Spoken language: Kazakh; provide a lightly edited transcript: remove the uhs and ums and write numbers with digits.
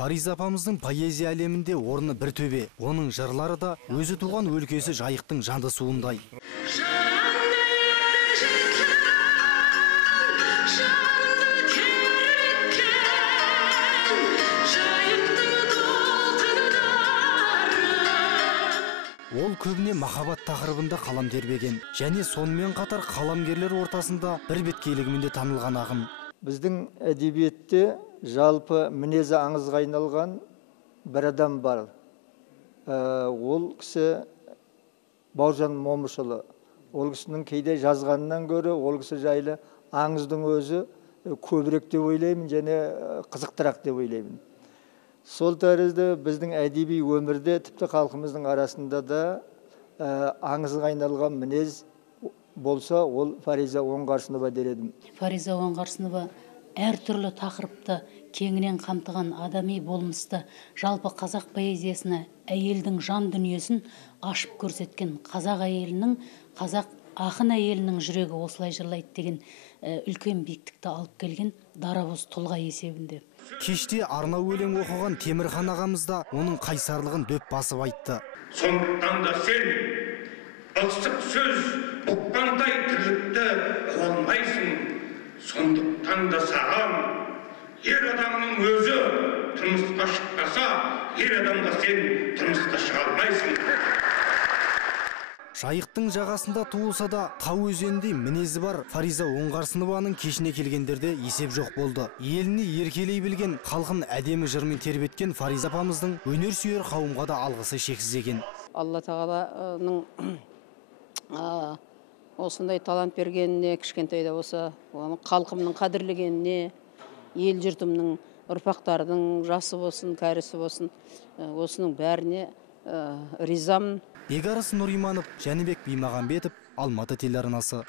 Фариза апамыздың поэзия әлемінде орны бір төбе. Оның жырлары да өзі туған өлкесі Жайықтың жанды суындай. Ол көбіне махаббат тақырыбында қалам тербеген, және сонымен қатар қаламгерлер ортасында бір беткейлігімен де танылған ақын. Біздің әдебиетте жалпы мінезі аңызға айналған бір адам бар. Ол кісі Бауыржан Момышұлы. Ол кісінің кейде жазғанынан гөрі ол кісі жайлы аңыздың өзі көбірек деп ойлаймын, және қызықтырақ деп ойлаймын. Сол тәрізді біздің әдеби өмірде, тіпті халқымыздың арасында да аңызға айналған мінез болса, ол Фариза Оңғарсынова дер едім. Фариза Оңғарсынова әртүрлі тақырыпты кеңінен қамтыған адами болмысты, жалпы қазақ поэзиясына әйелдің жан дүниесін ашып көрсеткен қазақ әйелінің, қазақ ақын әйелінің жүрегі осылай жырлайды деген үлкен биіктікті алып келген дарабоз тұлға есебінде. Кеште арнау өлең оқыған Темірхан ағамыз да оның қайсарлығын дөп басып айтты. Сондықтан да сен ықсық сөз ұққандай тірлікті қуалмайсың. Сондықтан да саған ер адамның өзі тұрмысқа шықпаса, ер адамда сен тұрмысқа шыға алмайсың. Жайықтың жағасында туылса да, тау өзенінде мінезі бар Фариза Оңғарсынованың кешіне келгендерде есеп жоқ болды. Еліне еркелей білген, халқын әдемі жырмен тербеткен Фариза апамыздың өнер сүйер қауымға да алғысы шексіз екен. Алла тағаланың осындай талант бергеніне, кішкентайда болса, халқымның қадірлегеніне, ел жұртымның, ұрпақтардың жасы болсын, кәрісі болсын, осының бәріне ризамын. Бекарыс Нұриманов, Жәнібек Бимағанбетов, Алматы телеарнасы.